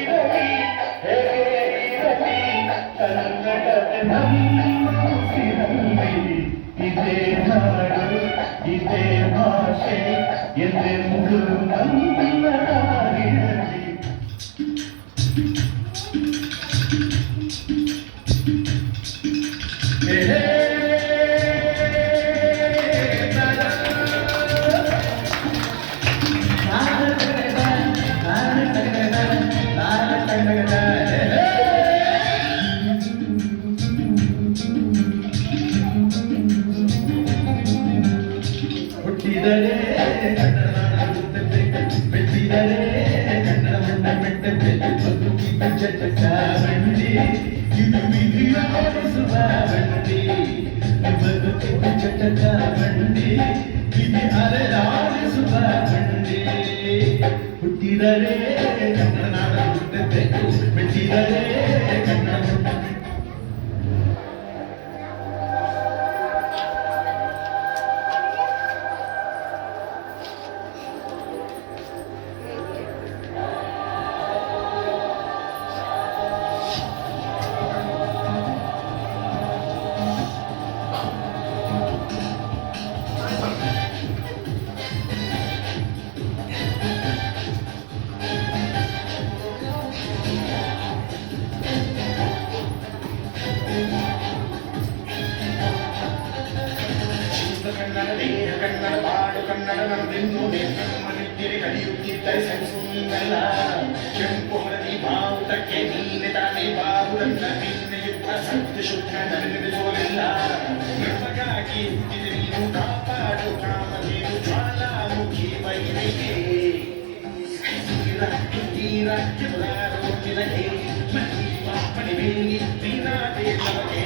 ಇರಲಿ ಹೇಗೆ ಇರಲಿ ಕನ್ನಡದ ನಮ್ಮ ಉಸಿರಲ್ಲಿ ಇದೇ ನಾಡು ಇದೇ ಭಾಷೆ ಎಂದೆಂದು ನಮ್ಮದಾಗಿರಲಿ. ಹುಟ್ಟಿದರೆ ಬೆಟ್ಟಿದರೆ ಕನ್ನಡ ಮಣ್ಣ ಬೆಟ್ಟದೆ ಬದುಕಿದ ಚಟಕ ಬಂಡಿ ಇದು ವಿಧಿಯಾಡಿಸುವ ಬಂಡಿ ಬದುಕಿದ ಚಟಕ ಬಂಡಿ ಇದು ಅಲೆದಾಡಿಸುವ ಬಂಡಿ. ಹುಟ್ಟಿದರೆ ಕನ್ನಡ ನಾಡ ಹುಟ್ಟಬೇಕು ಬೆಟ್ಟಿದರೆ ಕನ್ನಡ ಕನ್ನಡ ದೇಹ ಕನ್ನಡ ಪಾಡು ಕನ್ನಡ ನಮ್ಮದೆಂದು ನಮ್ಮನಿದ್ದಿರಿ ಕಲಿಯುತ್ತಿದ್ದರೆ ಸರಿಸುವುದಲ್ಲ. ಕೆಂಪು ಹಳದಿ ಬಾವುಟಕ್ಕೆ ನೀನೆ ತಾನೇ ಬಾವುಟನ್ನ ನಿನ್ನೆ ಯುದ್ಧ ಸತ್ಯ ಶುದ್ಧ ನಡೆಸುವುದಿಲ್ಲ. ನಮಗಾಗಿ ಹುಟ್ಟಿದ ನೀನು ಕಾಪಾಡು ಕಾಮಧೇನು ಜ್ವಾಲಾಮುಖಿ ವೈರಿಗೆ ರಾಜ್ಯ ಬಲಾರೋ ನಿನಗೆ ಮಣಿ ಬೇಗಿ ನೀನಾದೇ ನಮಗೆ.